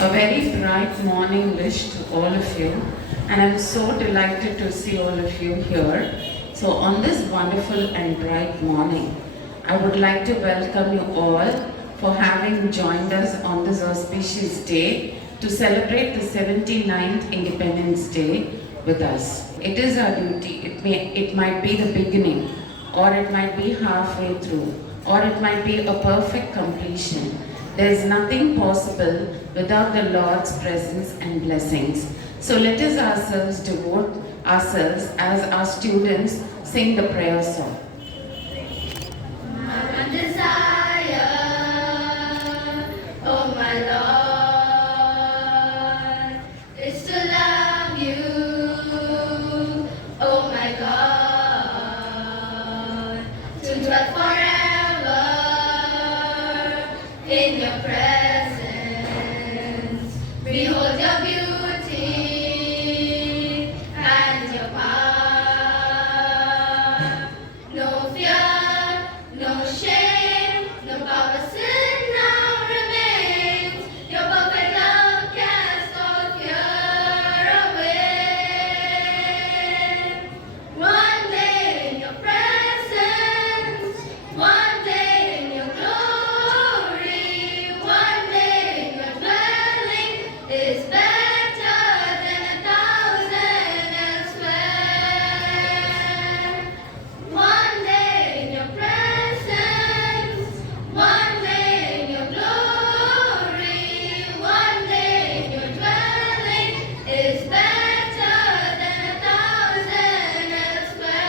A very bright morning wish to all of you, and I'm so delighted to see all of you here. So, on this wonderful and bright morning, I would like to welcome you all for having joined us on this auspicious day to celebrate the 79th Independence Day with us. It is our duty. It might be the beginning, or it might be halfway through, or it might be a perfect completion. There is nothing possible without the Lord's presence and blessings. So let us ourselves devote ourselves as our students sing the prayer song. My one desire, oh my Lord, is to love you, oh my God, to dwell forever in your presence, behold your beauty and your power. No fear, no shame, no power, sin now remains. Your perfect love casts all fear away. One day in your presence, one day in your glory, one day in your dwelling is better than 1,000 elsewhere. One day in your presence, one day in your glory, one day in your dwelling is better than 1,000 elsewhere.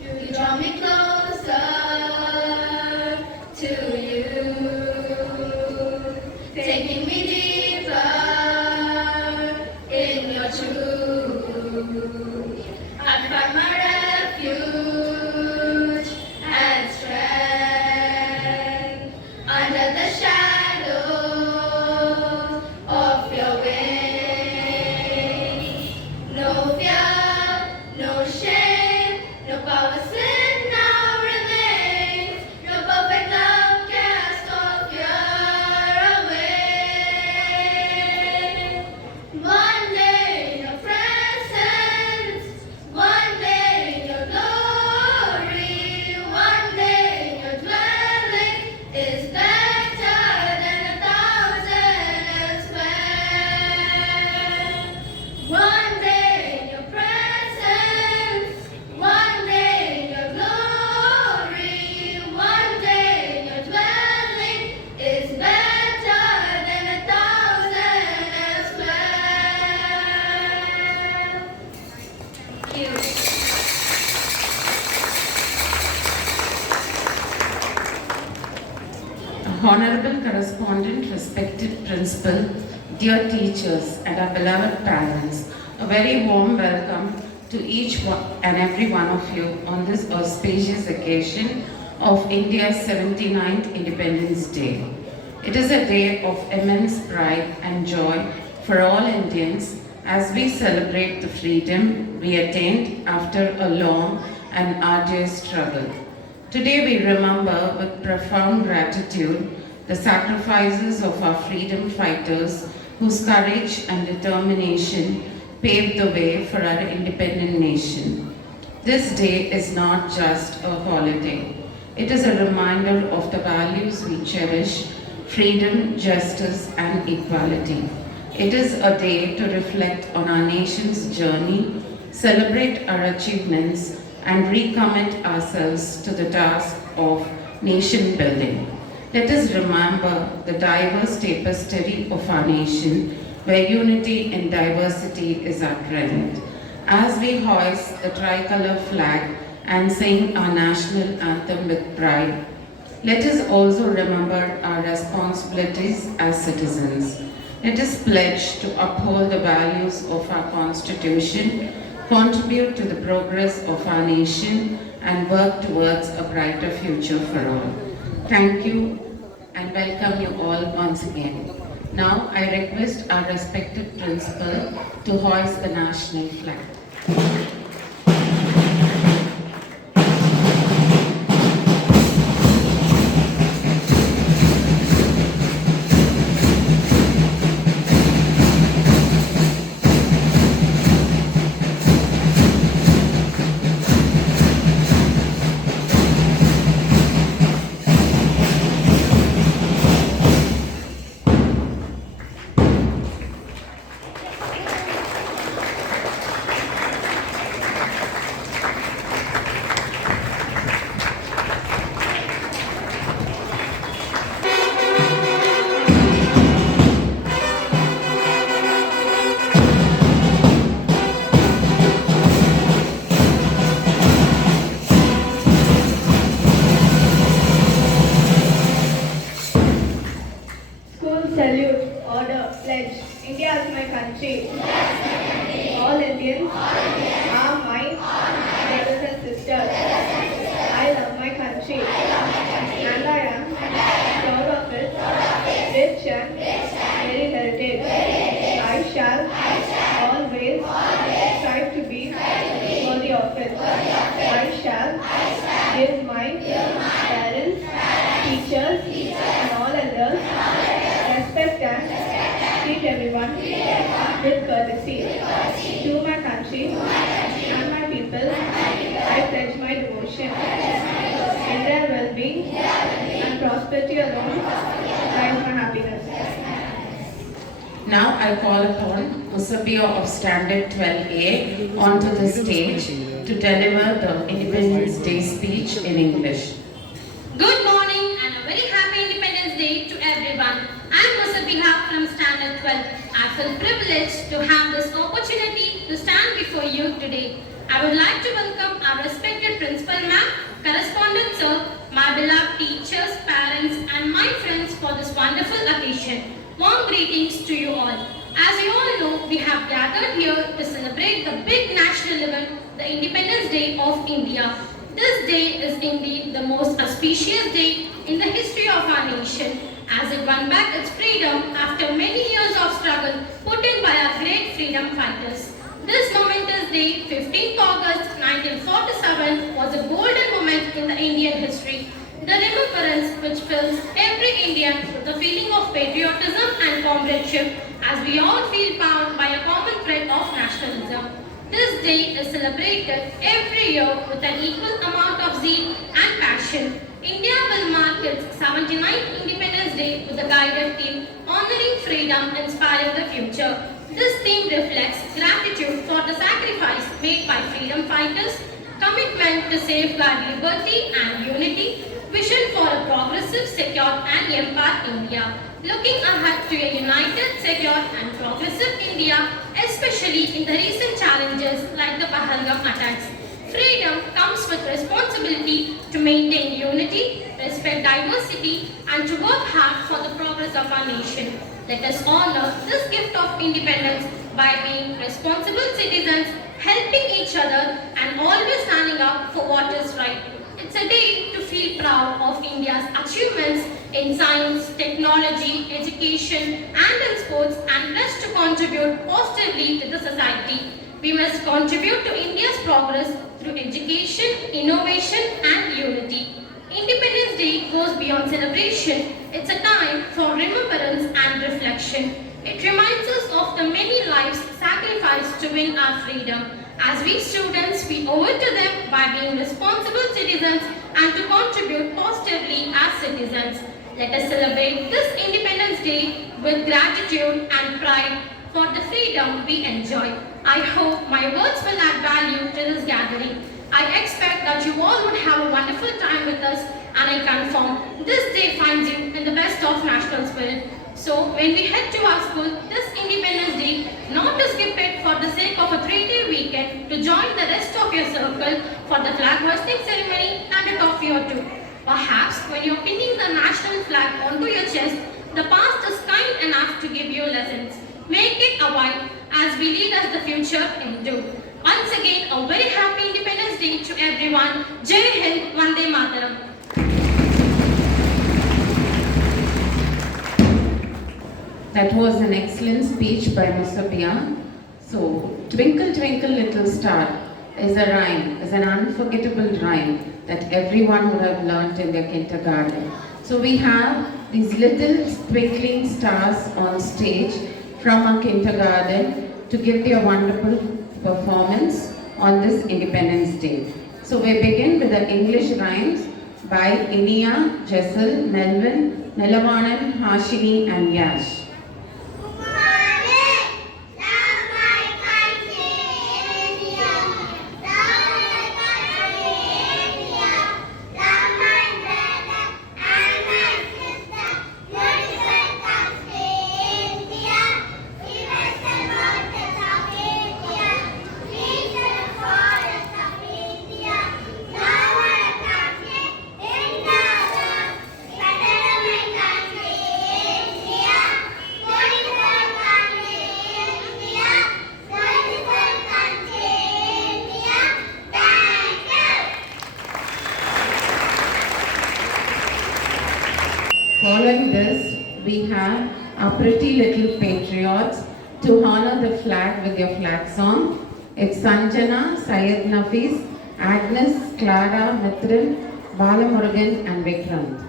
You draw me closer to you, taking me deeper in your truth. I find my refuge and strength under the shadow of your wings. No fear, no shame, no power, sin now remains. Your perfect love casts all fear away. One day in your presence, one day in your glory, one day in your dwelling is better than 1,000 elsewhere. One day in your presence, one day in your glory, one day in your dwelling is better than 1,000 elsewhere. Thank you. Honorable correspondent, respected principal, dear teachers, and our beloved parents, a very warm welcome to each one and every one of you on this auspicious occasion of India's 79th Independence Day. It is a day of immense pride and joy for all Indians as we celebrate the freedom we attained after a long and arduous struggle. Today we remember with profound gratitude the sacrifices of our freedom fighters whose courage and determination paved the way for our independent nation. This day is not just a holiday. It is a reminder of the values we cherish: freedom, justice, and equality. It is a day to reflect on our nation's journey, celebrate our achievements, and recommit ourselves to the task of nation building. Let us remember the diverse tapestry of our nation, where unity in diversity is our trend. As we hoist the tricolor flag and sing our national anthem with pride, let us also remember our responsibilities as citizens. Let us pledge to uphold the values of our Constitution, contribute to the progress of our nation, and work towards a brighter future for all. Thank you and welcome you all once again. Now I request our respected principal to hoist the national flag. country. All Indians are my brothers and sisters. I love my country and I am proud of its rich and varied heritage. I shall always strive to be worthy of it. I shall give my parents, teachers, and all elders respect and treat everyone with courtesy. To my country and my people, I pledge my devotion. In their well-being and prosperity alone lies my happiness. Now I call upon Musabia of Standard 12A onto the stage to deliver the Independence Day speech in English. Good morning and a very happy Independence Day to everyone. I am Musabiha from Standard 12. I feel privileged to have this opportunity to stand before you today. I would like to welcome our respected Principal Ma'am, Correspondent Sir, my beloved teachers, parents and my friends for this wonderful occasion. Warm greetings to you all. As you all know, we have gathered here to celebrate the big national event, the Independence Day of India. This day is indeed the most auspicious day in the history of our nation, as it won back its freedom after many years of struggle put in by our great freedom fighters. This momentous day, 15th August 1947, was a golden moment in the Indian history. The remembrance which fills every Indian with a feeling of patriotism and comradeship, as we all feel bound by a common thread of nationalism. This day is celebrated every year with an equal amount of zeal and passion. India will mark its 79th Independence Day with a guided theme, honoring freedom, inspiring the future. This theme reflects gratitude for the sacrifice made by freedom fighters, commitment to safeguard liberty and unity, vision for a progressive, secure and empowered India. Looking ahead to a united, secure and progressive India, especially in the recent challenges like the Pahalgam attacks. Freedom comes with responsibility to maintain unity, respect diversity and to work hard for the progress of our nation. Let us honor this gift of independence by being responsible citizens, helping each other and always standing up for what is right. It's a day to feel proud of India's achievements in science, technology, education and in sports and thus to contribute positively to the society. We must contribute to India's progress through education, innovation and unity. Independence Day goes beyond celebration. It's a time for remembrance and reflection. It reminds us of the many lives sacrificed to win our freedom. As we students, we owe it to them by being responsible citizens and to contribute positively as citizens. Let us celebrate this Independence Day with gratitude and pride for the freedom we enjoy. I hope my words will add value to this gathering. I expect that you all would have a wonderful time with us and I confirm this day finds you in the best of national spirit. So when we head to our school this Independence Day, not to skip it for the sake of a 3-day weekend, to join the rest of your circle for the flag hoisting ceremony and a coffee or two. Perhaps when you're pinning the national flag onto your chest, the past is kind enough to give you lessons. Make it a while as we lead us the future into. Once again, a very happy Independence Day to everyone. Jai Hind, Vande Mataram. That was an excellent speech by Musabia. So, Twinkle Twinkle Little Star is a rhyme, is an unforgettable rhyme that everyone would have learnt in their kindergarten. So we have these little twinkling stars on stage from our kindergarten to give their wonderful performance on this Independence Day. So we begin with the English rhymes by Inia, Jessel, Melvin, Nilavanan, Hashini and Yash. Following this, we have our pretty little patriots to honor the flag with their flag song. It's Sanjana, Syed Nafis, Agnes, Clara, Mithran, Balamurugan and Vikrant.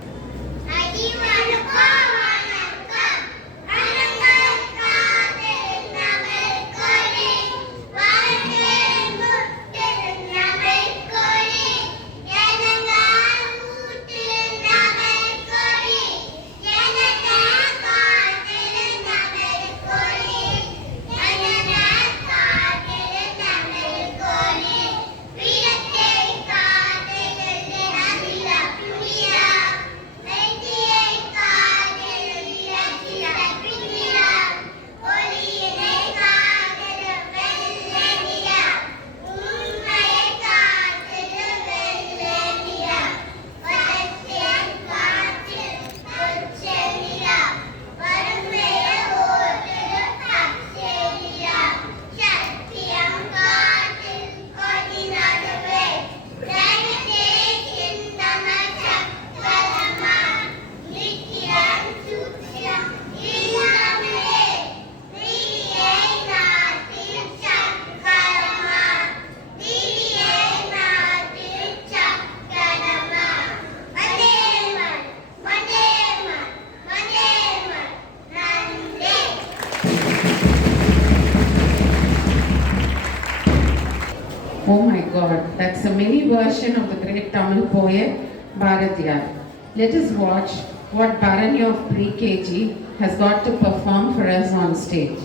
Oh my God, that's a mini version of the great Tamil poet Bharatiyar. Let us watch what Bharanya of pre-KG has got to perform for us on stage.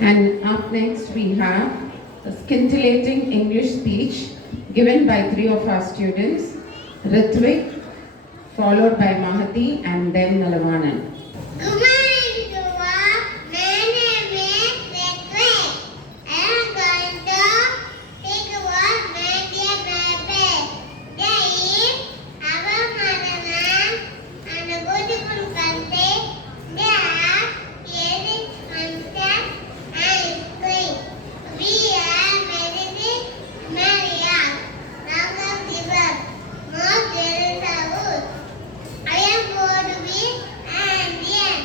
And up next we have a scintillating English speech given by three of our students, Ritvik, followed by Mahati and then Nalavanan. Good morning, Dua. My name is Ritvik. I am going to take a walk with dear baby. There is our motherland and a beautiful country. There are creative concepts and screen. We are medicine, Maria, Nagam River, North Delta Woods. I am going to be an Indian.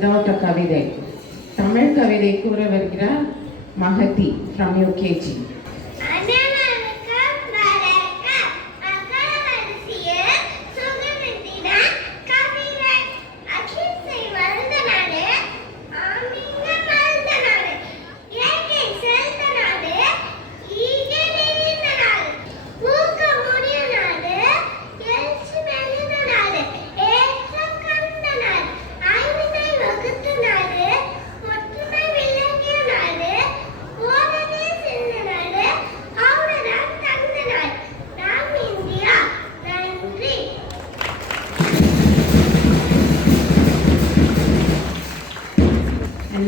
without a கவிதை. தமிழ் கவிதை கூற வருகிறார் Magadhi from UKG.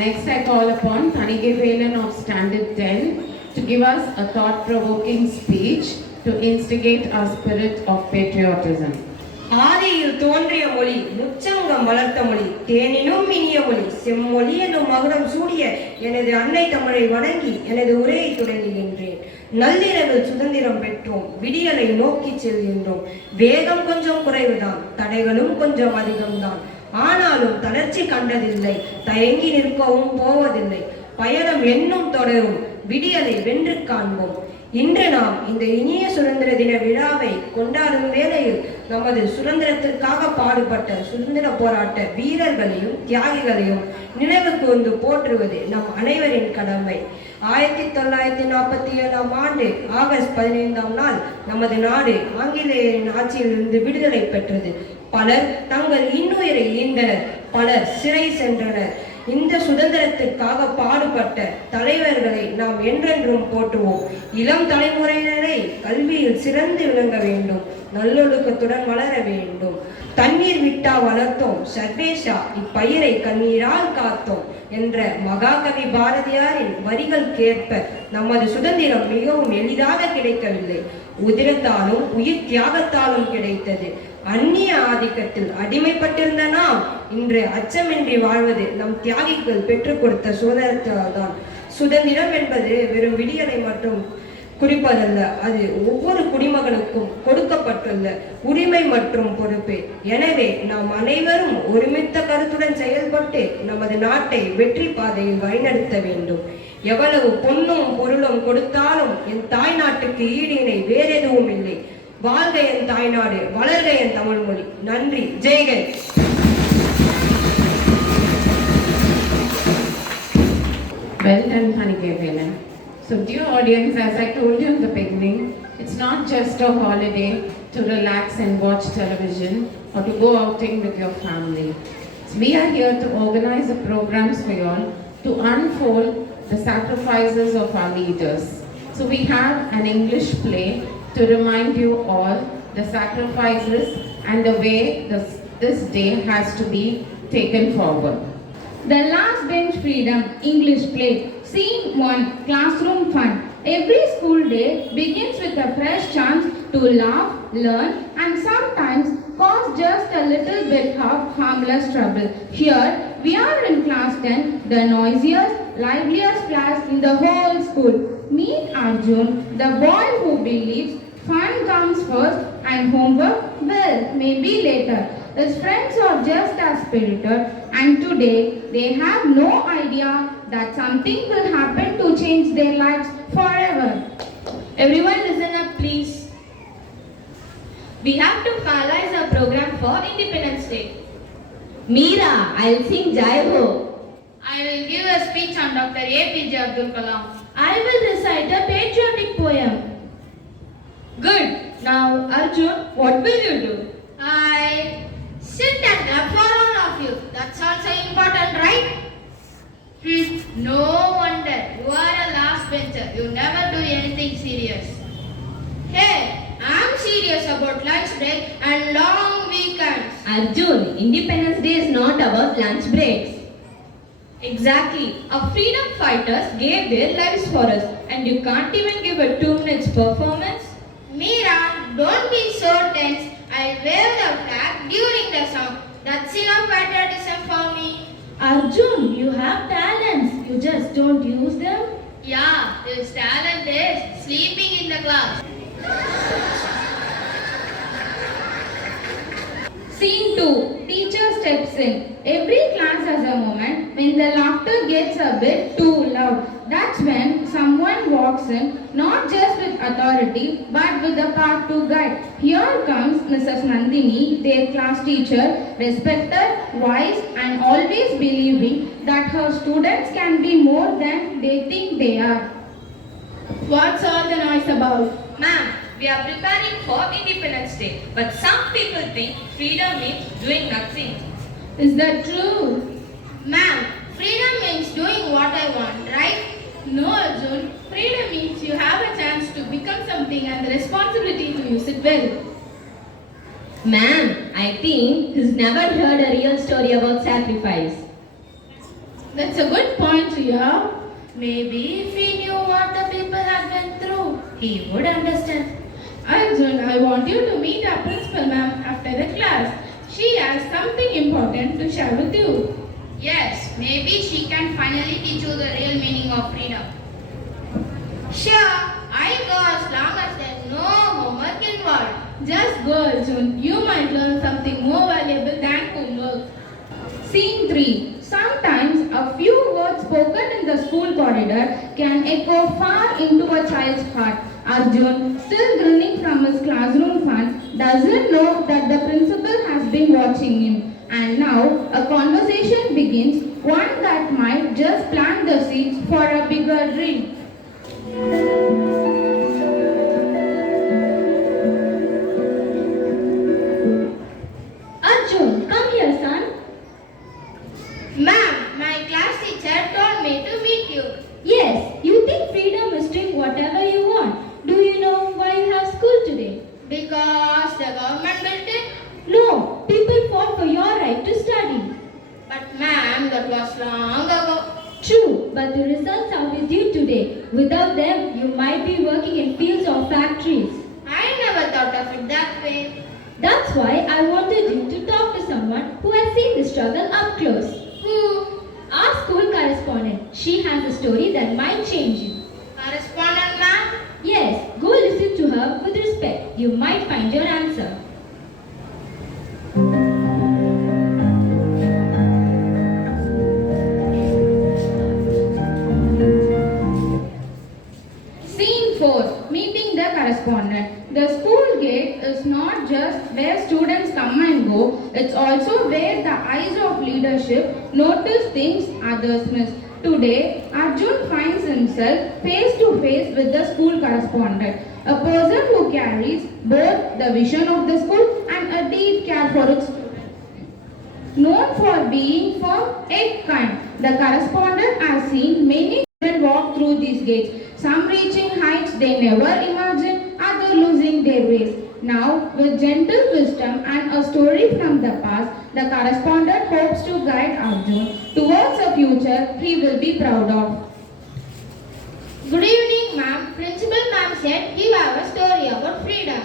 Next, I call upon Thanige Velan of Standard 10 to give us a thought-provoking speech to instigate our spirit of patriotism. ஆதியில் தோன்றிய மொழி முச்சங்கம் வளர்த்த மொழி தேனினும் இனிய மொழி செம்மொழி என்னும் மகுடம் சூடிய எனது அன்னை தமிழை வணங்கி எனது உரையை தொடங்குகின்றேன். நள்ளிரவில் சுதந்திரம் பெற்றோம், விடியலை நோக்கி செல்கின்றோம். வேகம் கொஞ்சம் குறைவுதான், தடைகளும் கொஞ்சம் அதிகம்தான். ஆனாலும் தளர்ச்சி கண்டதில்லை, தயங்கி நிற்கவும் போவதில்லை. பயணம் என்னும் தொடரும், விடியலை வென்று காண்போம். இன்று நாம் இந்த இனிய சுதந்திர தின விழாவை கொண்டாடும் வேளையில் நமது சுதந்திரத்திற்காக பாடுபட்ட சுதந்திர போராட்ட வீரர்களையும் தியாகிகளையும் நினைவு கூர்ந்து போற்றுவது நம் அனைவரின் கடமை. 1947 ஆண்டு ஆகஸ்ட் 15ஆம் நாள் நமது நாடு ஆங்கிலேயரின் ஆட்சியிலிருந்து விடுதலை பெற்றது. பலர் தங்கள் இன்னுயிரை ஈந்தனர், பலர் சிறை சென்றனர். இந்த சுதந்திரத்திற்காக பாடுபட்ட தலைவர்களை நாம் என்றென்றும் போற்றுவோம். இளம் தலைமுறையினரை கல்வியில் சிறந்து விளங்க வேண்டும், நல்லொழுக்கத்துடன் வளர வேண்டும். தண்ணீர் விட்டா வளர்த்தோம் சர்வேஷா, இப்பயிரை கண்ணீரால் காத்தோம் என்ற மகாகவி பாரதியாரின் வரிகளுக்கேற்ப நமது சுதந்திரம் மிகவும் எளிதாக கிடைக்கவில்லை, உதிரத்தாலும் உயிர் தியாகத்தாலும் கிடைத்தது. அந்நிய ஆதிக்கத்தில் அடிமைப்பட்டிருந்த நாம் இன்று அச்சமின்றி வாழ்வது நம் தியாகிகள் பெற்றுக் கொடுத்த சுதந்திரத்தால் தான். சுதந்திரம் என்பது வெறும் விடியலை மற்றும் குறிப்பதல்ல, அது ஒவ்வொரு குடிமகனுக்கும் கொடுக்கப்பட்டுள்ள உரிமை மற்றும் பொறுப்பு. எனவே நாம் அனைவரும் ஒருமித்த கருத்துடன் செயல்பட்டு நமது நாட்டை வெற்றி பாதையில் வழிநடத்த வேண்டும். எவ்வளவு பொன்னும் பொருளும் கொடுத்தாலும் என் தாய் நாட்டுக்கு ஈடு இணை வேறெதுவும் இல்லை. வாழ்க என் தாய்நாடு, வளர்க என் தமிழ் மொழி. நன்றி. ஜெய்கன். Well done, Thanige Velan. So dear audience, as I told you in the beginning, it's not just a holiday to relax and watch television or to go outing with your family. So we are here to organize the programs for you all to unfold the sacrifices of our leaders. So we have an English play to remind you all the sacrifices and the way this day has to be taken forward. The Last Bench Freedom English Play. Scene 1. Classroom Fun. Every school day begins with a fresh chance to laugh, learn and sometimes cause just a little bit of harmless trouble. Here we are in class 10, the noisiest, liveliest class in the whole school. Meet Arjun, the boy who believes fun comes first and homework, well, maybe later. His friends are just as spirited and today they have no idea that something will happen to change their lives forever. Everyone listen up please. We have to finalize our program for Independence Day. Meera, I'll sing Jai Ho. I will give a speech on Dr. APJ Abdul Kalam. I will recite a patriotic poem. Good. Now Arjun, what will you do? I sit and clap for all of you. That's also important, right? No wonder. You are a last bencher. You never do anything serious. Hey, I'm serious about lunch break and long weekends. Arjun, Independence Day is not about lunch breaks. Exactly. Our freedom fighters gave their lives for us and you can't even give a 2 minutes performance? Meera, don't be so tense. I'll wave the flag during the song. That's enough patriotism for me. Arjun, you have talents. You just don't use them? Yeah, his talent is sleeping in the class. Scene 2. Teacher steps in. Every class has a moment when the laughter gets a bit too loud. That's when someone walks in, not just with authority, but with a path to guide. Here comes Mrs. Nandini, their class teacher, respected, wise, and always believing that her students can be more than they think they are. What's all the noise about? Ma'am, we are preparing for Independence Day, but some people think freedom means doing nothing. Is that true? Ma'am, freedom means doing what I want, right? No, Arjun. Freedom means you have a chance to become something and the responsibility to use it well. Ma'am, I think he's never heard a real story about sacrifice. That's a good point, Ria. Maybe if he knew what the people had been through, he would understand. Arjun, I want you to meet our principal ma'am after the class. She has something important to share with you. Yes, maybe she can finally teach you the real meaning of freedom. Sure, I go as long as there's no homework involved. Just go, Arjun. You might learn something more valuable than homework. Scene 3. Sometimes a few words spoken in the school corridor can echo far into a child's heart. Arjun, still grinning from his classroom fun, doesn't know that the principal has been watching him. And now a conversation begins, one that might just plant the seeds for a bigger dream. Arjun, come here, son. Ma'am, my class teacher told me to meet you. Yes, you think freedom is doing whatever you want. Do you know why you have school today? Because the government built it. No, people fought for your right to study. But ma'am, that was long ago. True, but the results are with you today. Without them, you might be working in fields or factories. I never thought of it that way. That's why I wanted you to talk to someone who has seen the struggle up close. Who? Our school correspondent. She has a story that might change you. Correspondent ma'am? Yes, go listen to her with respect. You might find your answer. Scene 4. Meeting the correspondent. The school gate is not just where students come and go, it's also where the eyes of leadership notice things others miss. Today, Arjun finds himself face to face with the school correspondent, a person who carries both the vision of the school and a deep care for its students. Known for being firm yet kind, the correspondent has seen many children walk through these gates, some reaching heights they never imagined, others losing their ways. Now, with gentle wisdom and a story from the past, the correspondent hopes to guide Arjun towards a future he will be proud of. Good evening, ma'am. Principal ma'am said you have a story about freedom.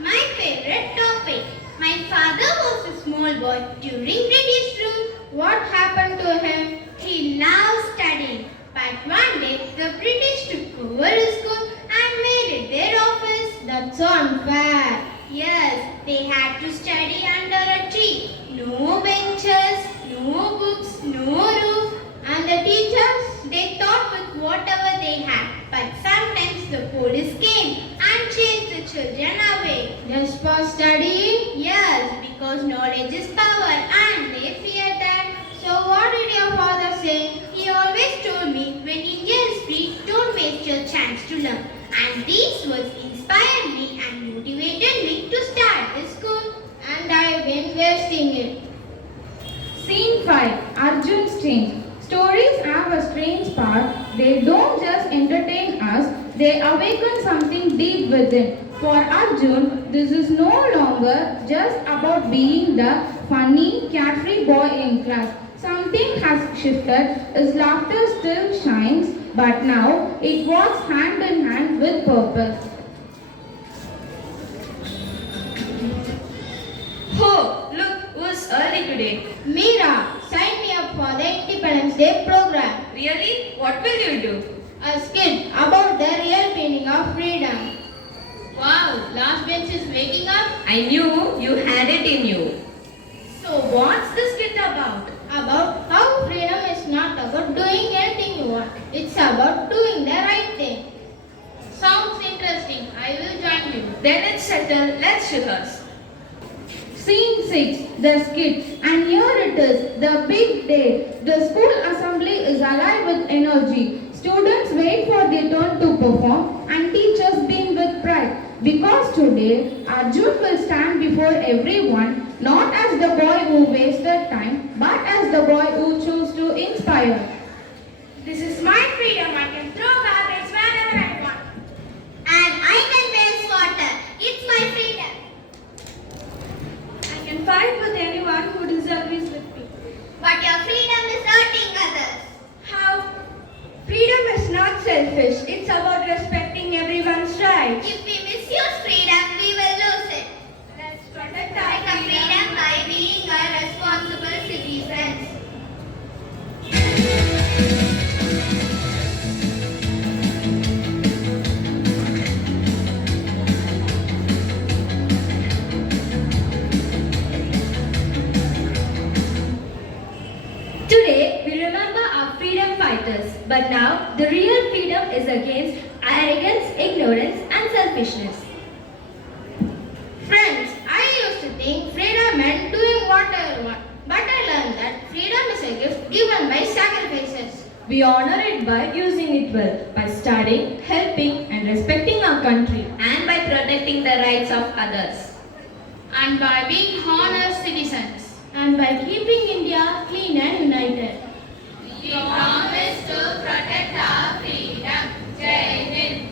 My favorite topic. My father was a small boy during British rule. What happened to him? He loved studying. But one day, the British took over his school and made it their office. That's unfair. Yes, they had to study under a tree. No benches, no books, no roof. And the teachers, they taught with whatever they had. But sometimes the police came and chased the children away. Just for studying? Yes, because knowledge is power and they feared that. So what did your father say? He always told me, when India is free, don't waste your chance to learn. And these words inspired me and motivated me to start this school. And I've been wasting it. Scene 5. Arjun's change. Stories have a strange power. They don't just entertain us, they awaken something deep within. For Arjun, this is no longer just about being the funny, carefree boy in class. Something has shifted. His laughter still shines, but now it walks hand in hand with purpose. Oh, look who's early today. Meera, sign me up for the Independence Day program. Really? What will you do? A skit about the real meaning of freedom. Wow, last bench is waking up. I knew you had it in you. So what's the skit art. It's about doing the right thing. Sounds interesting. I will join you. Then it's settled. Let's rehearse. Scene 6, the skit. And here it is, the big day. The school assembly is alive with energy. Students wait for their turn to perform and teachers beam with pride. Because today, Arjun will stand before everyone, not as the boy who wasted time, but as the boy who chose to inspire. This is my freedom. I can throw garbage wherever I want. And I can waste water. It's my freedom. I can fight with anyone who disagrees with me. But your freedom is hurting others. How? Freedom is not selfish. It's about respecting everyone's rights. If we misuse freedom, we will lose it. Let's protect Protect our freedom by being a responsible citizens. Today, we remember our freedom fighters, but now the real freedom is against arrogance, ignorance, and selfishness. Friends, I used to think freedom meant doing what I want. But I learned that freedom is a gift given by sacrifices. We honor it by using it well, by studying, helping, and respecting our country, and by protecting the rights of others. And by being honest citizens. And by keeping India clean and united. We promise to protect our freedom. Jai Hind.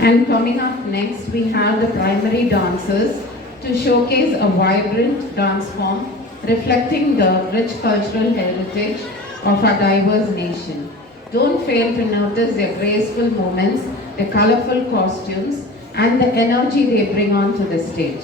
And coming up next, we have the primary dancers to showcase a vibrant dance form reflecting the rich cultural heritage of our diverse nation. Don't fail to notice their graceful movements, their colorful costumes, and the energy they bring onto the stage.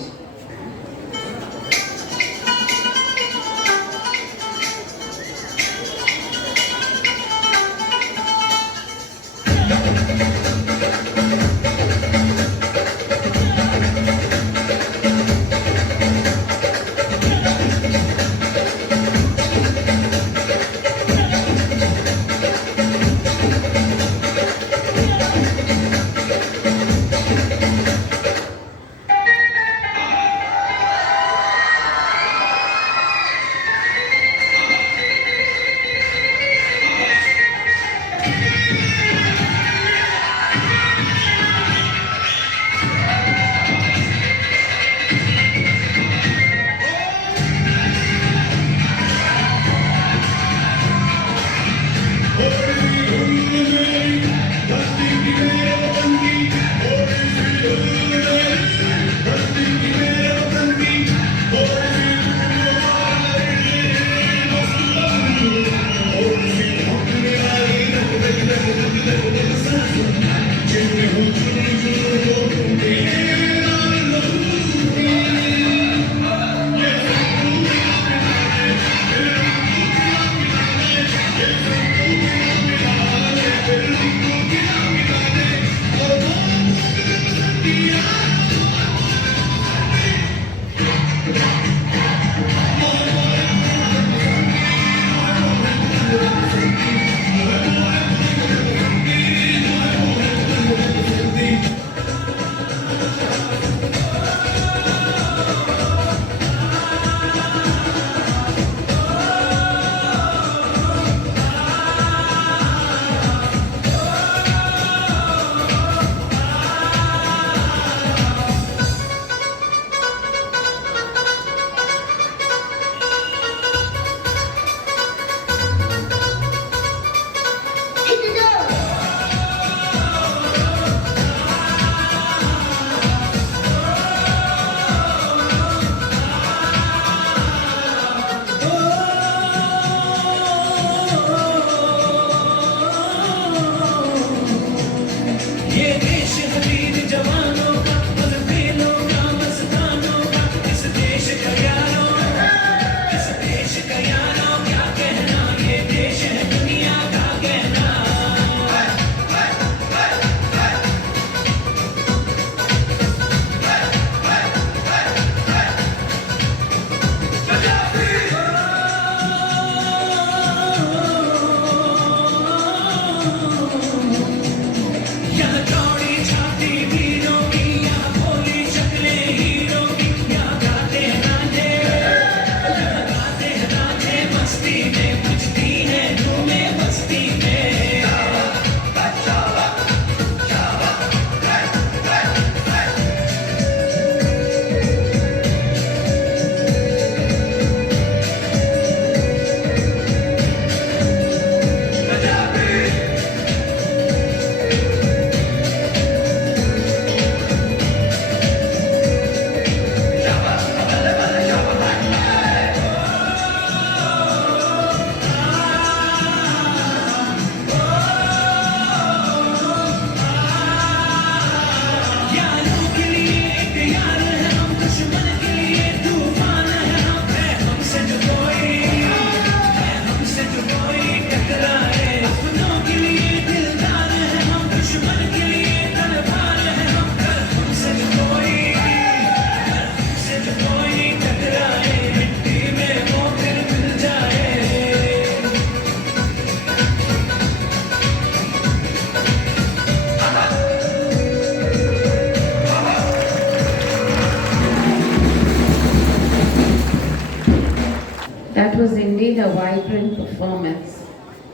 That was indeed a vibrant performance.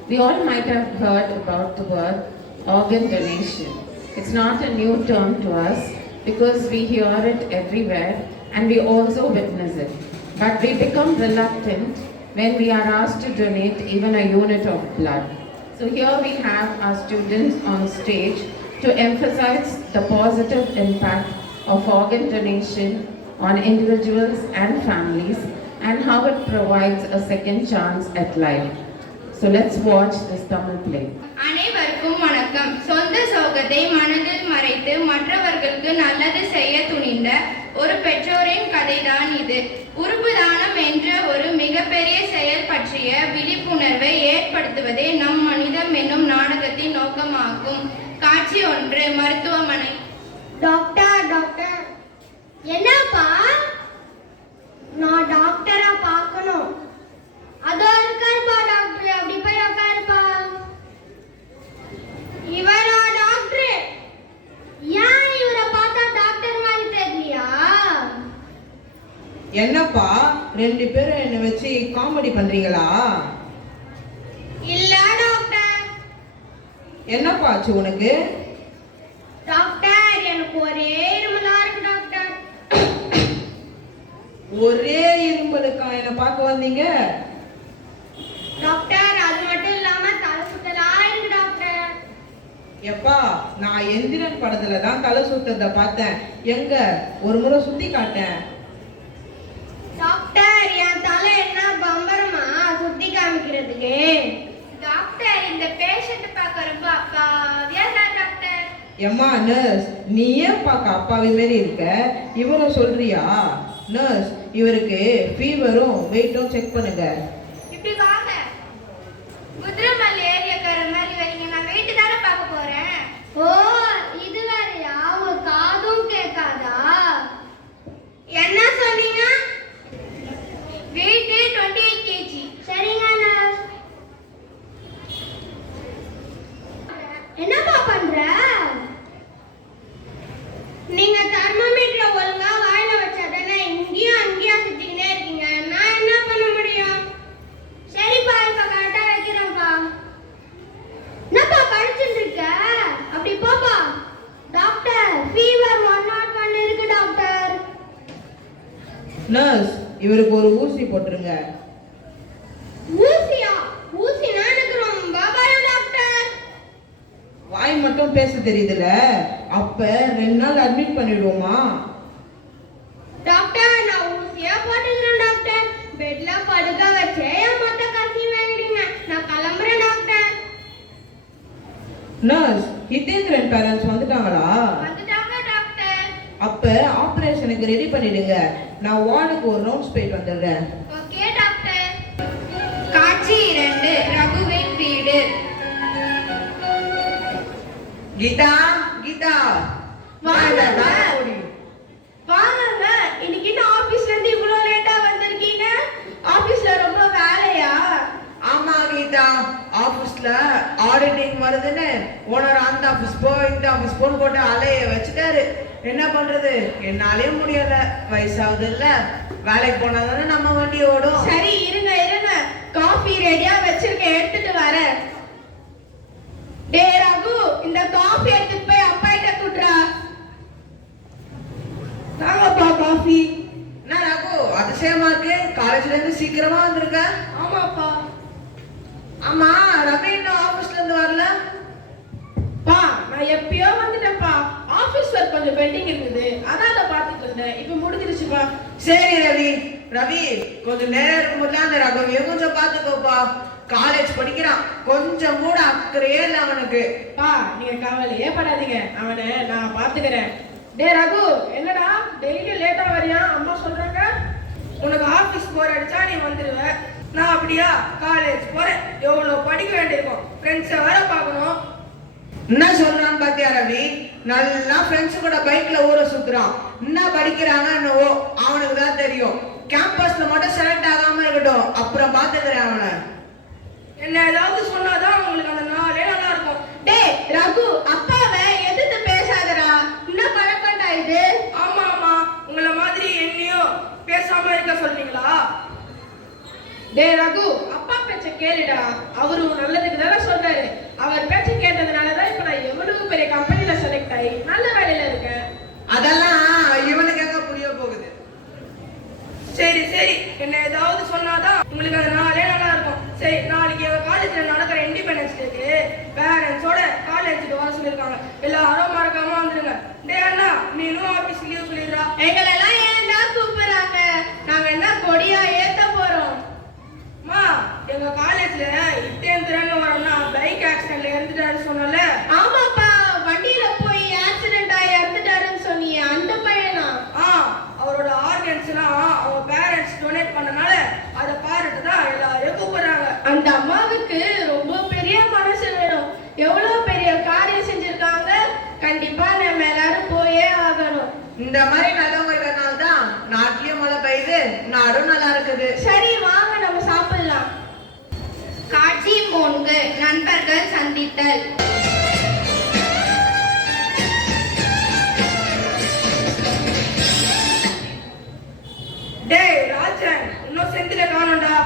We all might have heard about the word organ donation. It's not a new term to us because we hear it everywhere and we also witness it. But we become reluctant when we are asked to donate even a unit of blood. So here we have our students on stage to emphasize the positive impact of organ donation on individuals and families and how it provides a second chance at life. So let's watch this Tamil play. அனைவருக்கும் வணக்கம். சொந்த சோகத்தை மனதில் மறைத்து மற்றவர்களுக்கு நல்லது செய்ய துணிந்த ஒரு பெற்றோரின் கதைதான் இது. உறுப்பு தானம் என்ற ஒரு மிகப்பெரிய செயல் பற்றிய விழிப்புணர்வை ஏற்படுத்துவதே நம் மனிதம் என்னும் நாடகத்தின் நோக்கமாகும். காட்சி 1, மருத்துவமனை. டாக்டர் என்னப்பா? நான் டாக்டரை பார்க்கணும். அதோ இருக்காருப்பா டாக்டர், அப்படி போய் உட்காருப்பா. இவரா டாக்டர்? ஏன் இவரை பார்த்தா டாக்டர் மாதிரி தெரியலையா? என்னப்பா 2 பேரும் என்ன வச்சு காமெடி பண்றீங்களா? இல்ல டாக்டர். என்னப்பா ஆச்சு உனக்கு? டாக்டர், எனக்கு ஒரே இருமலா இருக்கு டாக்டர். ஒரே இரும்பலுக்கா என்ன பார்க்க வந்தீங்க? டாக்டர், அது மட்டும் இல்லாம தலை சுத்தலா இருக்கு டாக்டர். எப்பா நான் எந்திரன் படத்துல தான் தலை சுத்தத்தை பார்த்தேன். எங்க ஒரு முறை சுத்தி காட்டேன். டாக்டர், என் தலை என்ன பம்பரமா சுத்தி காமிக்கிறதுக்கு? டாக்டர், இந்த பேஷண்ட் பார்க்க ரொம்ப அப்பாவியா தான் டாக்டர். எம்மா நர்ஸ், நீ ஏன் பார்க்க அப்பாவி மாரி இருக்க? இவரும் சொல்றியா? நர்ஸ், இவருக்கு ஃபீவரும் வெயிட்டும் செக் பண்ணுங்க. இப்படி வாங்க. குதிரைமலை ஏரியாக்கார மாதிரி வரீங்க. நான் வெயிட் தானே பார்க்க போறேன். ஓ, இது வேறயா? உங்க காதும் கேட்காதா? என்ன சொன்னீங்க? Weight 28 kg. சரிங்க நர்ஸ். என்னப்பா பண்ற? நீங்க தெர்மோமீட்டர் ஒழுங்கா வாயில வச்சாதானே இங்கேயும் அங்கேயும் சுத்திக்கிட்டே இருக்கீங்க. நான் என்ன பண்ண முடியும்? சரிப்பா, இப்ப கரெக்டா வைக்கிறேன்ப்பா. என்னப்பா படிச்சுட்டு இருக்க? அப்படி போப்பா. டாக்டர், ஃபீவர் 101 இருக்கு டாக்டர். நர்ஸ், இவருக்கு ஒரு ஊசி போட்டுருங்க. ஊசியா? ஊசினா எனக்கு ரொம்ப பயம் டாக்டர். வாய் மட்டும் பேச தெரியுதுல, அப்ப 2 நாள் அட்மிட் பண்ணிடுவோமா? டாக்டர், நான் ஊசியா போட்டுக்கிறேன் டாக்டர். பெட்ல படுக்க வச்சே என் மொத்த காசு வாங்கிடுங்க. நான் கிளம்புறேன் டாக்டர். நர்ஸ், ஹிதேந்திரன் பேரண்ட்ஸ் வந்துட்டாங்களா? வந்துட்டாங்க டாக்டர். அப்ப ஆபரேஷனுக்கு ரெடி பண்ணிடுங்க. நான் வார்டுக்கு ஒரு ரவுண்ட்ஸ் போயிட்டு வந்துடுறேன். Okay doctor. காட்சி 2, ரகுவின் வீடு. கீதா, கீதா வாங்க. ஓடி. வாங்க. இன்னைக்கு என்ன ஆபீஸ்ல இருந்து இவ்ளோ லேட்டா வந்திருக்கீங்க? ஆபீஸ்ல ரொம்ப வேலையா? ஆமா கீதா, ஆபீஸ்ல ஆடிட்டிங் வருதுன்னு ஓனர் அந்த ஆபீஸ் போ இந்த ஆபீஸ் போன்னு போட்டு அலைய வச்சுட்டாரு. என்ன பண்றது, என்னாலே முடியல. வயசாகுது இல்ல, வேலைக்கு போனாதானே நம்ம வண்டி ஓடும். சரி, இருங்க. காஃபி ரெடியா வச்சிருக்கேன், எடுத்துட்டு வரேன். டே ரகு, இந்த காஃபி எடுத்துட்டு போய் அப்பா கிட்ட குடுறா. வாங்கப்பா காஃபி. என்ன ரகு, அதிசயமா இருக்கு, காலேஜ்ல இருந்து சீக்கிரமா வந்திருக்க? ஆமாப்பா. ஆமா, ரவி இன்னும் ஆபீஸ்ல இருந்து வரல? பா, நான் எப்பயோ வந்துட்டேன்ப்பா. ஆபீஸ் ஒர்க் கொஞ்சம் பெண்டிங் இருந்தது, அதான் அதை பார்த்துட்டு இருந்தேன். இப்போ முடிஞ்சிருச்சுப்பா. சரி ரவி. ரவி, கொஞ்சம் நேரம் இருக்கும்போதுலாம் அந்த ரகுவியை கொஞ்சம் பார்த்துக்கோப்பா. காலேஜ் படிக்கிறான், கொஞ்சம் கூட அக்கறையே இல்லை அவனுக்கு. பா, நீங்க கவலையே படாதீங்க, அவனை நான் பாத்துக்கிறேன். டே ரகு, என்னடா டெய்லி லேட்டா வரியா? அம்மா சொல்றாங்க உனக்கு ஆபீஸ் போர் அடிச்சா நீ வந்துடுவ. நான் அப்படியா? காலேஜ் போறேன், எவ்வளவு படிக்க வேண்டியிருக்கும், ஃப்ரெண்ட்ஸை வேற பார்க்கணும். என்ன சொல்றான்னு பாத்தியா ரவி? நல்லா ஃப்ரெண்ட்ஸ் கூட பைக்ல ஊர சுத்துறான். என்ன படிக்கிறாங்க என்னவோ அவனுக்கு தான் தெரியும். கேம்பஸ்ல மட்டும் செலக்ட் ஆகாம இருக்கட்டும், அப்புறம் பாத்துக்கிறேன் அவனை. என்ன ஏதாவது சொன்னாதான் உங்களுக்கு அந்த நாளே நல்லா இருக்கும். டே ரகு, அப்பாவை எதிர்த்து பேசாதடா. என்ன பழக்கண்டா இது? ஆமா, உங்களை மாதிரி என்னையும் பேசாம இருக்க சொல்றீங்களா? டே ரகு, அப்பா பேச்ச கேளுடா. அவரு நல்லதுக்கு தானே சொல்றாரு. அவர் பேச்ச கேட்டதுனாலதான் இப்ப நான் எவ்வளவு பெரிய கம்பெனில செலக்ட் ஆகி நல்ல வேலையில இருக்கேன். அதெல்லாம் இவனுக்கு எங்க புரிய போகுது? சரி சரி, என்ன ஏதாவது சொன்னாதான் உங்களுக்கு அந்த நாளே நல்லா இருக்கும். சரி, நாளைக்கு எங்க காலேஜ்ல நடக்கிற இண்டிபெண்டன்ஸ் டேக்கு பேரண்ட்ஸோட காலேஜுக்கு வர சொல்லியிருக்காங்க. எல்லாரும் மறக்காம வந்துருங்க. டே அண்ணா, நீனும் ஆபீஸ் லீவ் சொல்லிடுறா. எங்களெல்லாம் ஏன்டா கூப்பிடுறாங்க? நாங்க என்ன கொடியா ஏத்த போறோம்? மா, எங்க காலேஜ்ல இத்தேந்திரன்னு வரணும்னா பைக் ஆக்சிடென்ட்ல இறந்துட்டாருன்னு சொன்னல. ஆமாப்பா, வண்டியில போய் ஆக்சிடென்ட் ஆகி இறந்துட்டாருன்னு சொன்னீங்க, அந்த பையனா? அவரோட ஆர்கன்ஸ்லாம் அவங்க பேரண்ட்ஸ் டொனேட் பண்ணனால அதை பாராட்டு தான் எல்லாரையும் கூப்பிடுறாங்க. அந்த அம்மாவுக்கு ரொம்ப பெரிய மனசு வேணும். எவ்வளவு பெரிய காரியம் செஞ்சிருக்காங்க. கண்டிப்பா நம்ம எல்லாரும் போயே ஆகணும். இந்த மாதிரி நல்லவங்க இருக்கிறனால தான் நாட்டிலயும் மழை பெய்யுது, நாடும் நல்லா இருக்குது. சரி, வாங்க நம்ம சாப்பிடலாம். காட்சி 3, நண்பர்கள் சந்தித்தல். டேய் ராஜன், இன்னும் செந்தில காணோம்டா.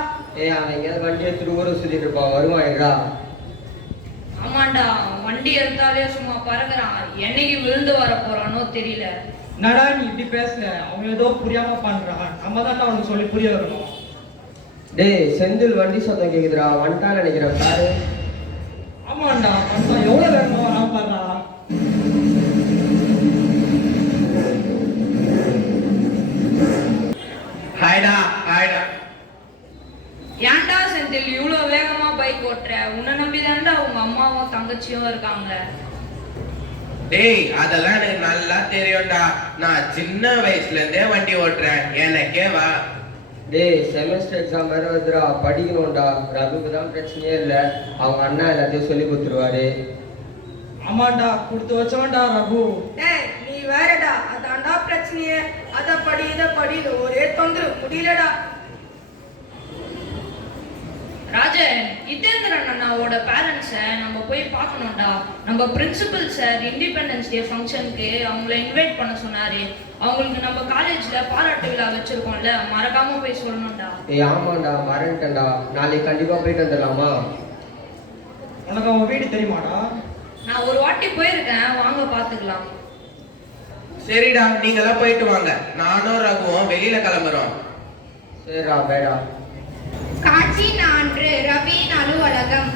அவன் எங்கேயாவது வண்டி எடுத்துட்டு ஊரை சுத்திட்டு இருப்பான், வருவான்டா. ஆமாண்டா, வண்டி எடுத்தாலே சும்மா பறக்குறான். என்னைக்கு விழுந்து வர போறானோ தெரியல. நடா, நீ இப்படி பேசல. அவங்க ஏதோ புரியாம பண்றான். நம்ம தான் அவனுக்கு சொல்லி புரிய வரணும். டேய் செந்தில், வண்டி சத்தம் கேக்குதுடா, வந்துட்டான்னு நினைக்கிறேன் பாரு. ஆமாண்டா, பண்ணா எவ்வளவு வேகமா வரான் பாருடா. ஹாய்டா ஹாய்டா. ஏன்டா செந்தில் இவ்வளோ வேகமா பைக் ஓட்டுற? உன்னை நம்பிதான்டா உங்க அம்மாவும் தங்கச்சியும் இருக்காங்க. டேய், அதெல்லாம் எனக்கு நல்லா தெரியும்டா. நான் சின்ன வயசுல இருந்தே வண்டி ஓட்டுறேன், எனக்கே வா. டேய், செமஸ்டர் எக்ஸாம் வேற வருதுடா, படிக்கணும்டா. ரகுக்கு தான் பிரச்சனையே இல்லை, அவங்க அண்ணா எல்லாத்தையும் சொல்லி கொடுத்துருவாரு. ஆமாண்டா, கொடுத்து வச்சவன்டா ரகு. டேய், நீ வேறடா, அதான்டா பிரச்சனையே. அத படி இத படி ஒரே தொந்தரவு, முடியலடா. ராஜன், இத்தேந்திரன் அண்ணாவோட பேரண்ட்ஸை நம்ம போய் பார்க்கணும்டா. நம்ம பிரின்சிபல் சார் இண்டிபெண்டன்ஸ் டே ஃபங்க்ஷனுக்கு அவங்கள இன்வைட் பண்ண சொன்னாரு. அவங்களுக்கு நம்ம காலேஜ்ல பாராட்டு விழா வச்சிருக்கோம்ல, மறக்காம போய் சொல்லணும்டா. ஆமாண்டா, மறந்துட்டேன்டா. நாளைக்கு கண்டிப்பா போயிட்டு வந்துடலாமா? உனக்கு அவன் வீடு தெரியுமாடா? நான் ஒரு வாட்டி போயிருக்கேன், வாங்க பாத்துக்கலாம். சரிடா, நீங்கெல்லாம் போயிட்டு வாங்க. நானும் ரகுவும் வெளியில கிளம்புறோம். சரிடா, பேடா. காட்சி 4, ரவியின் அலுவலகம்.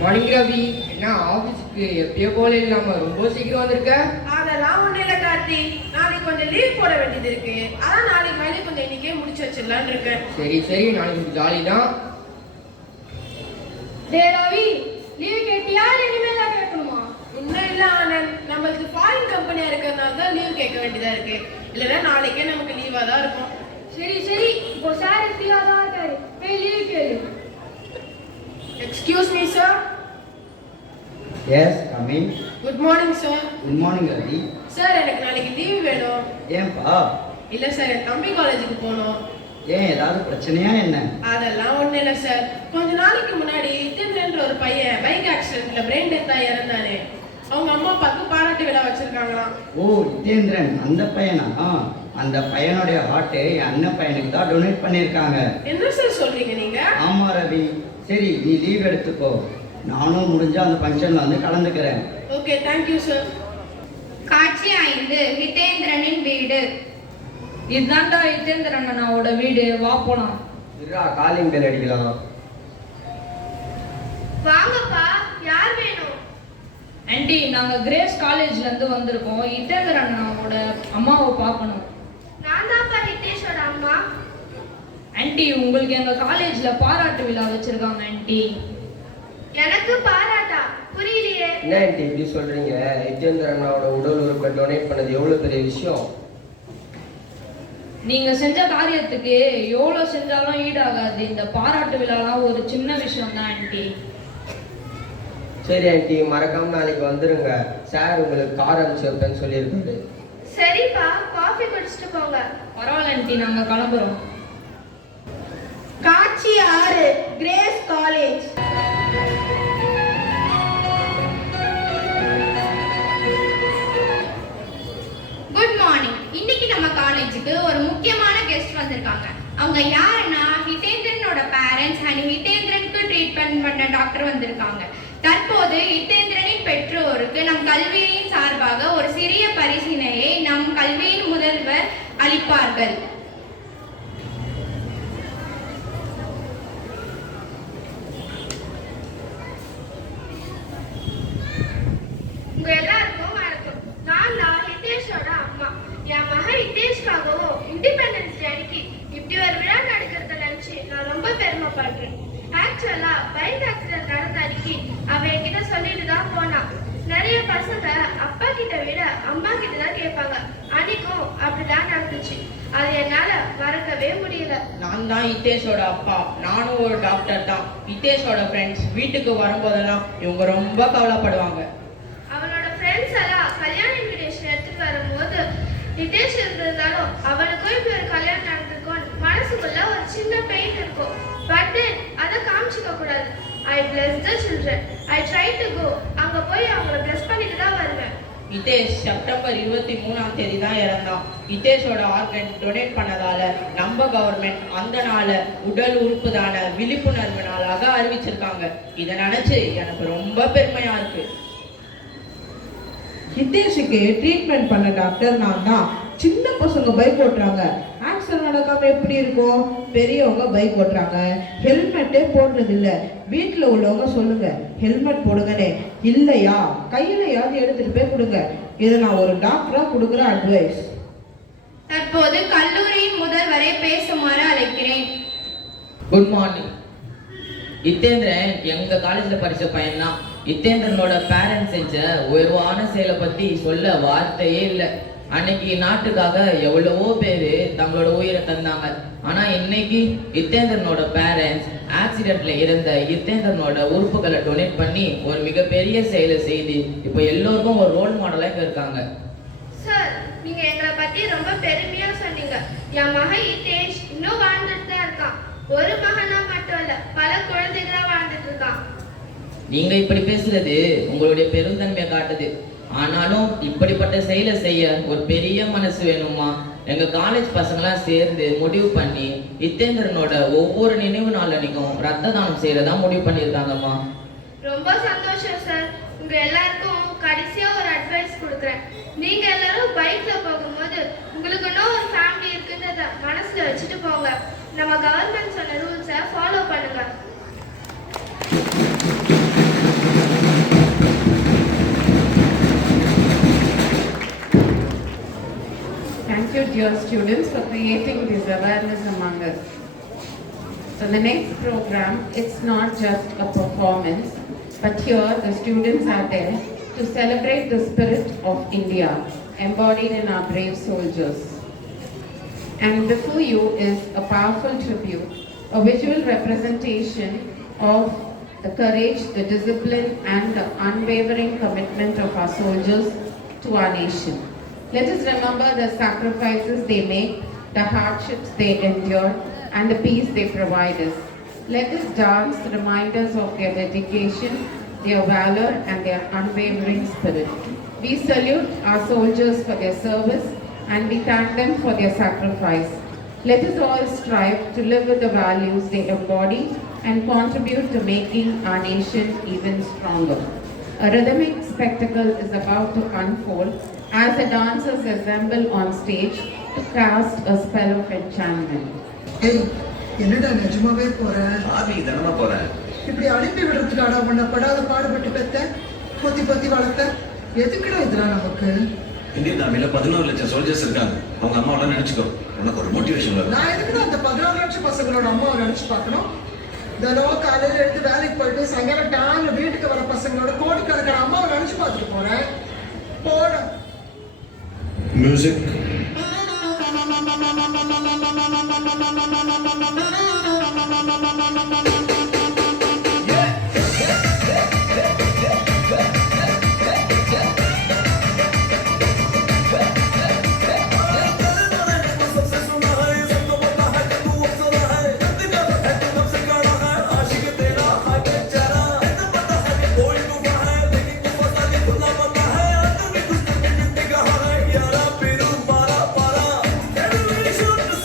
மார்னிங் ரவி, என்ன ஆபீஸ்க்கு எப்பயோ போல இல்லாம ரொம்ப சீக்கிரம் வந்திருக்க? அதெல்லாம் ஒண்ணு இல்ல கார்த்தி, நாளைக்கு கொஞ்சம் லீவ் போட வேண்டியது இருக்கு. அதான் நாளைக்கு வேலையை கொஞ்சம் இன்னைக்கே முடிச்சு வச்சிடலான்னு இருக்கேன். சரி சரி, நாளைக்கு ஜாலி தான். டே ரவி, லீவ் கேட்டியா இனிமேல் தான் கேட்கணுமா? இன்னும் இல்ல ஆனந்த், நம்மளுக்கு ஃபாரின் கம்பெனியா இருக்கிறதுனால தான் லீவ் கேட்க வேண்டியதா இருக்கு. இல்லைன்னா நாளைக்கே நமக்கு லீவா தான் இருக்கும். சரி சரி, இப்போ சார் ஃப்ரீயா தான் இருக்காரு, போய் லீவ் கேளு. Excuse me sir. Yes, coming. Good morning sir. Good morning Ravi. Sir, எனக்கு நாளைக்கு லீவ் வேணும். ஏன்பா? இல்ல சார், என் தம்பி காலேஜுக்கு போகணும். ஏன், ஏதாவது பிரச்சனையா என்ன? அதெல்லாம் ஒண்ணு இல்ல சார். கொஞ்ச நாளைக்கு முன்னாடி இத்தேந்திரன்ற ஒரு பையன் பைக் ஆக்சிடென்ட்ல பிரெயின் டெத் ஆகி இறந்தானே. அவங்க அம்மா அப்பாவுக்கு பாராட்டு விழா வச்சிருக்காங்களாம். ஓ, இத்தேந்திரன் அந்த பையனா? அந்த பையனுடைய ஹார்ட் என் அண்ணன் பையனுக்கு தான் டொனேட் பண்ணியிருக்காங்க. என்ன சார் சொல்றீங்க நீங்க? ஆமா ரவி. சரி, நீ லீவ் எடுத்துக்கோ, நானும் முடிஞ்சா அந்த ஃபங்க்ஷன்ல வந்து கலந்துக்கிறேன். Okay, thank you sir. காட்சி 5, ஹிதேந்திரனின் வீடு. இதுதான்டா இத்தேந்திரன் அண்ணாவோட வீடு, வா போலாம். இருடா, காலிங் பெல் அடிக்கலாம். வாங்கப்பா, யார் வேணும்? ஆண்டி, நாங்க கிரேஸ் காலேஜ்ல இருந்து வந்திருக்கோம். இத்தேந்திரன் அண்ணாவோட அம்மாவை பார்க்கணும். நான் தான்ப்பா ஹிதேஷோட அம்மா. ஆண்டி, உங்களுக்கு எங்க காலேஜ்ல பாராட்டு விழா வச்சிருக்காங்க ஆண்டி. எனக்கு பாராட்டா? புரியலையே. என்ன ஆண்டி இப்படி சொல்றீங்க? இத்தேந்திர அண்ணாவோட உடல் உறுப்பை டொனேட் பண்ணது எவ்வளவு பெரிய விஷயம். நீங்க செஞ்ச காரியத்துக்கு எவ்வளவு செஞ்சாலும் ஈடாகாது. இந்த பாராட்டு விழாலாம் ஒரு சின்ன விஷயம் தான் ஆண்டி. சரி ஆண்டி, மறக்காம நாளைக்கு வந்துருங்க. சார் உங்களுக்கு கார் அனுப்பிச்சு வைப்பேன்னு சொல்லியிருக்காரு. சரிப்பா, காஃபி குடிச்சிட்டு போங்க. பரவாயில்ல ஆண்டி, நாங்க கிளம்புறோம். காட்சி 6, கிரேஸ் காலேஜ். Good morning. இன்னைக்கு நம்ம காலேஜுக்கு ஒரு முக்கியமான கெஸ்ட் வந்திருக்காங்க. அவங்க யாருன்னா ஹிதேந்திரனோட பேரண்ட் பண்ண டாக்டர் வந்திருக்காங்க. தற்போது இத்தேந்திரனின் பெற்றோருக்கு நம் கல்வியின் சார்பாக ஒரு சிறிய பரிசினையை நம் கல்வியின் முதல்வர் அளிப்பார்கள். உங்க எல்லாருக்கும் வணக்கம். நான் ஹிதேஷோட அம்மா. என் மகன் ஹிதேஷ்காகவும் இண்டிபெண்டன்ஸ் டே அன்னைக்கு இப்படி ஒரு விழா நடக்கிறத நினைச்சு நான் ரொம்ப பெருமைப்படுறேன். ஆக்சுவலா பைக் ஆக்சிடென்ட் நடந்த அன்னைக்கு அவ என்கிட்ட சொல்லிட்டு தான் போனான். நிறைய பசங்க அப்பா கிட்ட விட அம்மா கிட்ட தான் கேட்பாங்க. அன்னைக்கும் அப்படிதான் நடந்துச்சு. அது என்னால மறக்கவே முடியல. நான் தான் ஹிதேஷோட அப்பா. நானும் ஒரு டாக்டர் தான். ஹிதேஷோட ஃப்ரெண்ட்ஸ் வீட்டுக்கு வரும்போதெல்லாம் இவங்க ரொம்ப கவலைப்படுவாங்க. அவனோட ஃப்ரெண்ட்ஸ் எல்லாம் கல்யாண இன்விடேஷன் எடுத்துட்டு வரும்போது ஹிதேஷ் இருந்திருந்தாலும் அவனுக்கும் இப்படி ஒரு கல்யாணம் நடந்திருக்கும் மனசுக்குள்ள ஒரு சின்ன பெயின் இருக்கும். பட் தென் அதை காமிச்சிக்க கூடாது. I bless the children. I try to go. அங்க போய் அவங்கள பிளஸ் பண்ணிட்டு தான் வருவேன். ஹிதேஷ் செப்டம்பர் 23ஆம் தேதி தான் இறந்தான். ஹிதேஷோட ஆர்கன் டொனேட் பண்ணதால நம்ம கவர்மெண்ட் அந்த நாளை உடல் உறுப்பு தான விழிப்புணர்வு நாளாக அறிவிச்சிருக்காங்க. இதை நினைச்சு எனக்கு ரொம்ப பெருமையா இருக்கு. ஹிதேஷுக்கு ட்ரீட்மெண்ட் பண்ண டாக்டர் நான் தான். சின்ன பசங்க பைக் ஓட்டுறாங்க, ஆக்சிடென்ட் நடக்காம எப்படி இருக்கும்? பெரியவங்க பைக் ஓட்டுறாங்க, ஹெல்மெட்டே போடுறது இல்ல. வீட்டுல உள்ளவங்க சொல்லுங்க ஹெல்மெட் போடுங்கன்னு. இல்லையா கையிலையாவது எடுத்துட்டு போய் கொடுங்க. இதை நான் ஒரு டாக்டரா கொடுக்குற அட்வைஸ். தற்போது கல்லூரியின் முதல்வரை பேசுமாறு அழைக்கிறேன். Good morning. இத்தேந்திரன் எங்க காலேஜ்ல படிச்ச பையன் தான். இத்தேந்திரனோட பேரண்ட்ஸ் செஞ்ச உயர்வான செயலை பத்தி சொல்ல வார்த்தையே இல்லை. அன்னைக்கு நாட்டுக்காக எவ்வளவோ பேரு தங்களோட உயிரை தந்தாங்க. ஆனா இன்னைக்கு இத்தேந்திரனோட பேரண்ட்ஸ் ஆக்சிடென்ட்ல இறந்த இத்தேந்திரனோட உறுப்புகளை டொனேட் பண்ணி ஒரு மிகப்பெரிய செயலை செய்து இப்போ எல்லோருக்கும் ஒரு ரோல் மாடலா இருக்காங்க. சார், நீங்க எங்களை பத்தி ரொம்ப பெருமையா சொன்னீங்க. என் மகன் ஹிதேஷ் இன்னும் வாழ்ந்துட்டு தான் இருக்கான். ஒரு மகனா மட்டும் இல்ல, பல குழந்தைகளா வாழ்ந்துட்டு இருக்கான். நீங்க இப்படி பேசுறது உங்களுடைய பெருந்தன்மையை காட்டுது. ஆனாலும் இப்படிப்பட்ட செயலை செய்ய ஒரு பெரிய மனசு வேணுமா? எங்க காலேஜ் பசங்களாம் சேர்ந்து முடிவு பண்ணி இத்தேந்திரனோட ஒவ்வொரு நினைவு நாள் அன்னைக்கும் ரத்த தானம் செய்யறதா முடிவு பண்ணியிருக்காங்கம்மா. ரொம்ப சந்தோஷம் சார். உங்க எல்லாருக்கும் கடைசியா ஒரு அட்வைஸ் கொடுக்குறேன். நீங்க எல்லாரும் பைக்ல போகும்போது உங்களுக்கு இன்னும் ஒரு ஃபேமிலி இருக்குன்றத மனசுல வச்சுட்டு போங்க. நம்ம கவர்மெண்ட் சொன்ன ரூல்ஸை ஃபாலோ பண்ணுங்க. Thank you, dear students, for creating this awareness among us. So the next program, it's not just a performance, but here the students are there to celebrate the spirit of India embodied in our brave soldiers. And before you is a powerful tribute, a visual representation of the courage, the discipline, and the unwavering commitment of our soldiers to our nation. Let us remember the sacrifices they make, the hardships they endure, and the peace they provide us. Let this dance remind us of their dedication, their valor, and their unwavering spirit. We salute our soldiers for their service, and we thank them for their sacrifice. Let us all strive to live with the values they embody and contribute to making our nation even stronger. A rhythmic spectacle is about to unfold as the dancers assemble on stage to cast a spell of enchantment. ஏய், என்னடா நிஜமாவே போற? ஆவி தானமா போறேன். இப்படி அனுப்பி விடுறதுக்காடா உன்னை படாத பாடுபட்டு பெத்த, பொத்தி பொத்தி வளர்த்த? எதுக்குடா இதெல்லாம் நமக்கு? இந்தியன் ஆர்மில 14 லட்சம் சோல்ஜர்ஸ் இருக்காங்க. அவங்க அம்மாவெல்லாம் நினைச்சுக்கோ. உனக்கு ஒரு மோட்டிவேஷன் வரும். நான் எதுக்குடா அந்த 14 லட்சம் பசங்களோட அம்மாவை நினைச்சு பார்க்கணும்? தினம் காலையில எடுத்து வேலைக்கு போயிட்டு சாயங்காலம் டைம்ல வீட்டுக்கு வர பசங்களோட கோடிக்கணக்கான அம்மாவை நினைச்சு பார்த்துட்டு போறேன். போட மியூசிக் Shoot the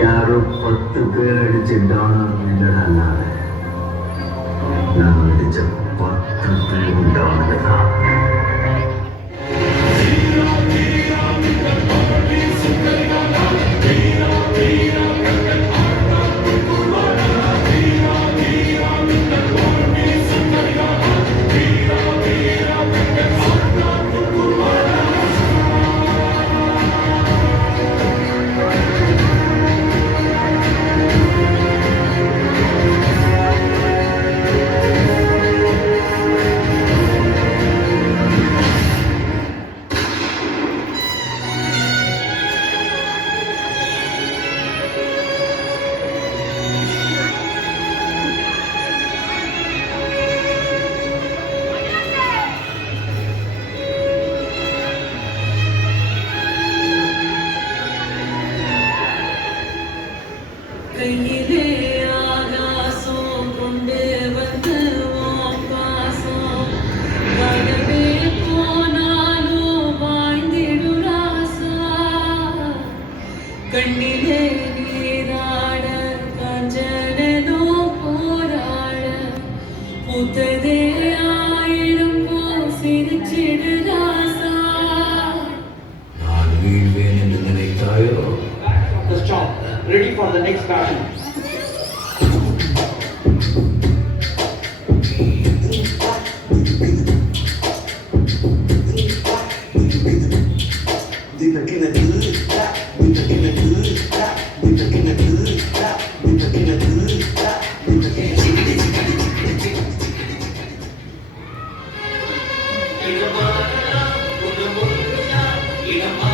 யாரோ 10 பேர் அடிச்சு டாலர் இல்லடா நான் அடிச்ச 10 பேர் டாலர் தான். கையிலே ஆகாசம் கொண்டு வந்து பாசம் கடவே போனாலும் வாழ்ந்திடும் ராசா கண்ணிலே நீராட கஞ்சனோ போராட புத்ததே ஆயிரம் போ சிரிச்சிடு ராசா நான் வீழ்வேன் என்று நினைத்தாயோ? Ready for the next battle. இடமாறலாம், குணமுள்ளா, இடமா